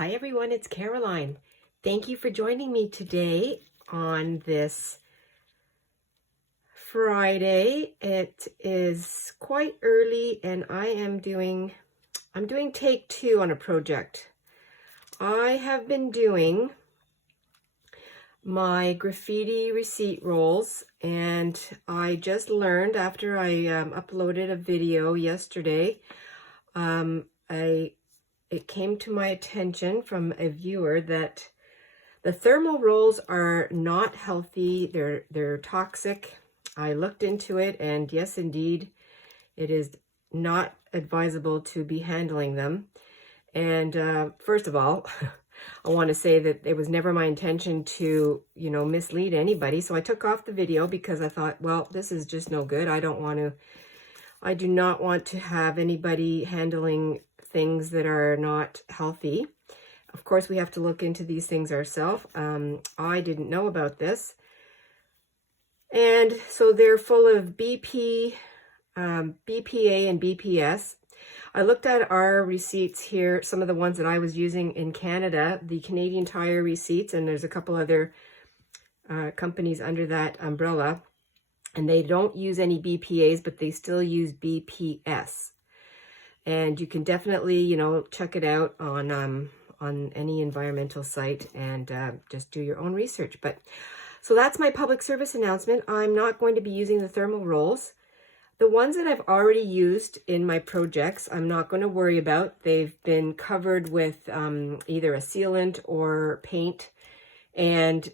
Hi everyone, it's Caroline. Thank you for joining me today on this Friday. It is quite early and I'm doing take 2 on a project. I have been doing my graffiti receipt rolls, and I just learned after I uploaded a video yesterday, it came to my attention from a viewer that the thermal rolls are not healthy. They're toxic. I looked into it, and yes, indeed, it is not advisable to be handling them. And first of all, I want to say that it was never my intention to, mislead anybody. So I took off the video because I thought, well, this is just no good. I do not want to have anybody handling things that are not healthy. Of course, we have to look into these things ourselves. I didn't know about this. And so they're full of BPA and BPS. I looked at our receipts here, some of the ones that I was using in Canada, the Canadian Tire receipts, and there's a couple other companies under that umbrella, and they don't use any BPAs, but they still use BPS. And you can definitely, check it out on any environmental site and just do your own research. But so that's my public service announcement. I'm not going to be using the thermal rolls. The ones that I've already used in my projects, I'm not going to worry about. They've been covered with either a sealant or paint, and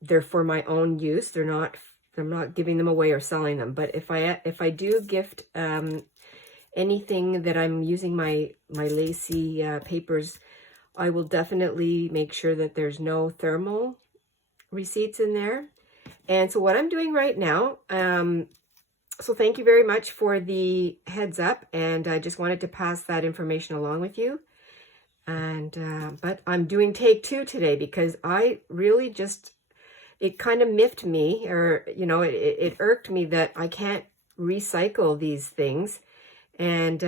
they're for my own use. I'm not giving them away or selling them. But if I do gift anything that I'm using my lacy papers, I will definitely make sure that there's no thermal receipts in there. And so what I'm doing right now, so thank you very much for the heads up, and I just wanted to pass that information along with you. And but I'm doing take 2 today because I really it kind of miffed me, or it irked me that I can't recycle these things. And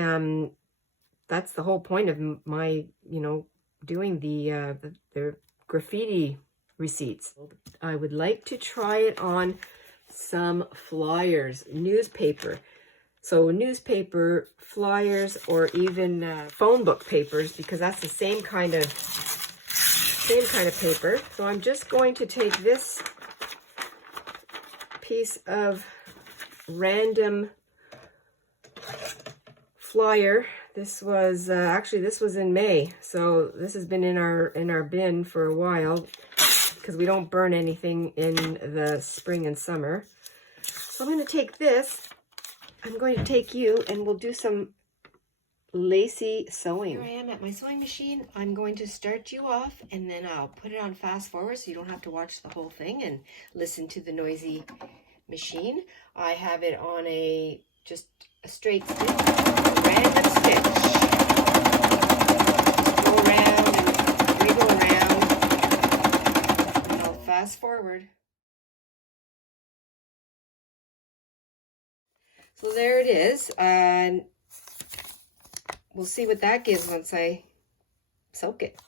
that's the whole point of my doing the graffiti receipts. I would like to try it on some flyers, newspaper. So newspaper, flyers, or even phone book papers, because that's the same kind of paper. So I'm just going to take this piece of random flyer. This was this was in May, so this has been in our bin for a while because we don't burn anything in the spring and summer. So I'm going to take this. I'm going to take you, and we'll do some lacy sewing. Here I am at my sewing machine. I'm going to start you off, and then I'll put it on fast forward so you don't have to watch the whole thing and listen to the noisy machine. I have it on just a straight stitch, a random stitch. Go around and wiggle around, and I'll fast forward. So there it is, and we'll see what that gives once I soak it.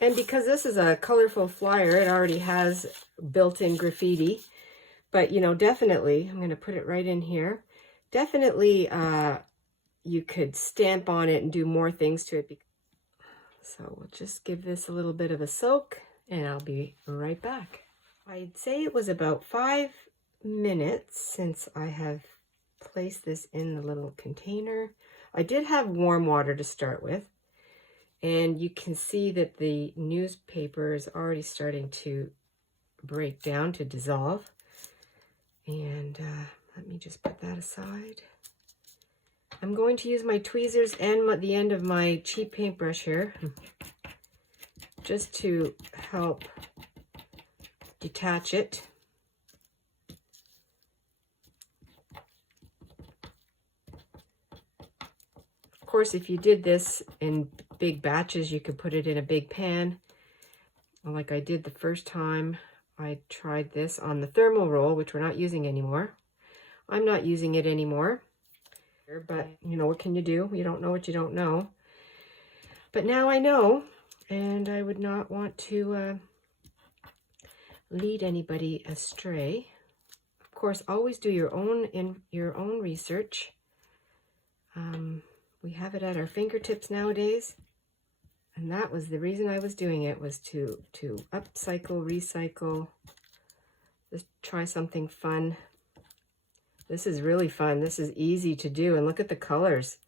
And because this is a colorful flyer, it already has built-in graffiti, but definitely, I'm going to put it right in here. Definitely, you could stamp on it and do more things to it. So we'll just give this a little bit of a soak, and I'll be right back. I'd say it was about 5 minutes since I have placed this in the little container. I did have warm water to start with, and you can see that the newspaper is already starting to break down, to dissolve. And let me just put that aside. I'm going to use my tweezers and the end of my cheap paintbrush here just to help detach it. Of course, if you did this in big batches, you could put it in a big pan, like I did the first time I tried this on the thermal roll, which we're not using anymore. I'm not using it anymore, but what can you do? You don't know what you don't know. But now I know, and I would not want to lead anybody astray. Of course, always do your own research. We have it at our fingertips nowadays, and that was the reason I was doing it, was to upcycle, recycle, just try something fun. This is really fun. This is easy to do, and look at the colors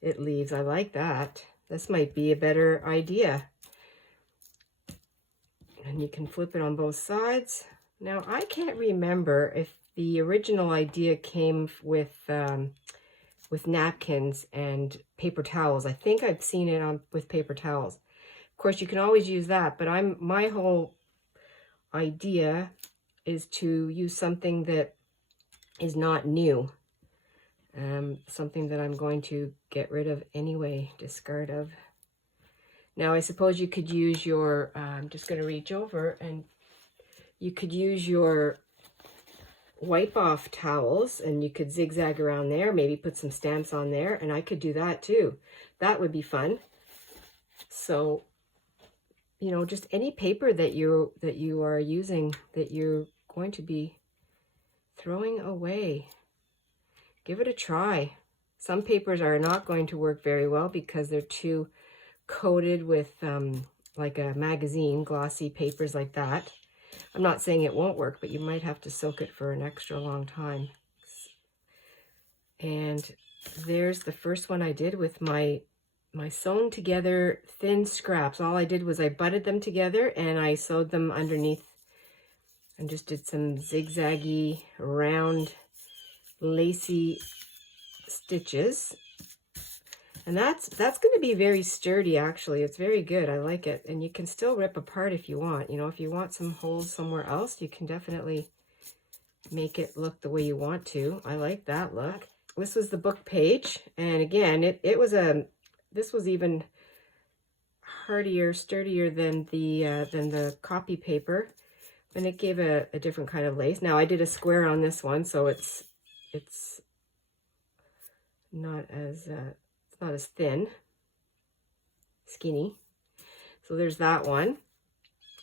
it leaves. I like that. This might be a better idea. And you can flip it on both sides. Now, I can't remember if the original idea came with napkins and paper towels. I think I've seen it with paper towels. Of course, you can always use that, but my whole idea is to use something that is not new. Something that I'm going to get rid of anyway, discard of. Now, I suppose you could use your, I'm just going to reach over, and you could use your wipe off towels, and you could zigzag around there, maybe put some stamps on there, and I could do that too. That would be fun. So, you know, just any paper that you are using that you're going to be throwing away, give it a try. Some papers are not going to work very well because they're too coated with like a magazine, glossy papers like that. I'm not saying it won't work, but you might have to soak it for an extra long time. And there's the first one I did with my sewn together thin scraps. All I did was I butted them together and I sewed them underneath and just did some zigzaggy, round, lacy stitches. And that's going to be very sturdy, actually. It's very good. I like it. And you can still rip apart if you want. You know, if you want some holes somewhere else, you can definitely make it look the way you want to. I like that look. This was the book page. And again, this was even hardier, sturdier than the copy paper. And it gave a different kind of lace. Now, I did a square on this one, so it's not as thin, skinny. So there's that one.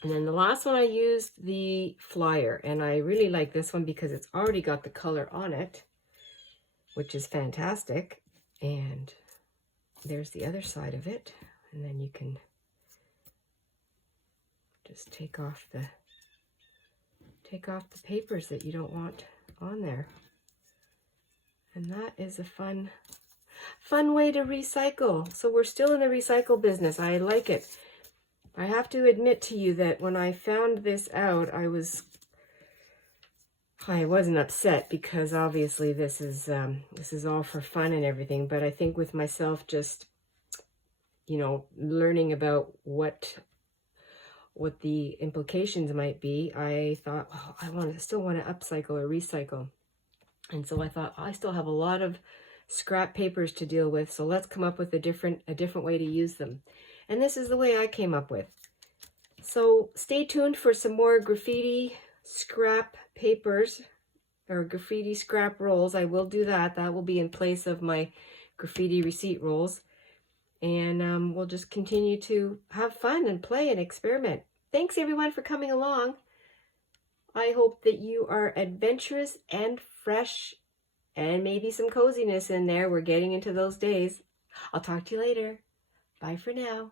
And then the last one, I used the flyer, and I really like this one because it's already got the color on it, which is fantastic. And there's the other side of it, and then you can just take off the papers that you don't want on there. And that is a fun way to recycle. So we're still in the recycle business. I like it. I have to admit to you that when I found this out, I wasn't upset, because obviously this is all for fun and everything. But I think with myself, just, you know, learning about what the implications might be, I thought, well, I still want to upcycle or recycle. And so I thought, I still have a lot of scrap papers to deal with, so let's come up with a different way to use them. And this is the way I came up with. So stay tuned for some more graffiti scrap papers, or graffiti scrap rolls. I will do that. That will be in place of my graffiti receipt rolls. And we'll just continue to have fun and play and experiment. Thanks everyone for coming along. I hope that you are adventurous and fresh, and maybe some coziness in there. We're getting into those days. I'll talk to you later. Bye for now.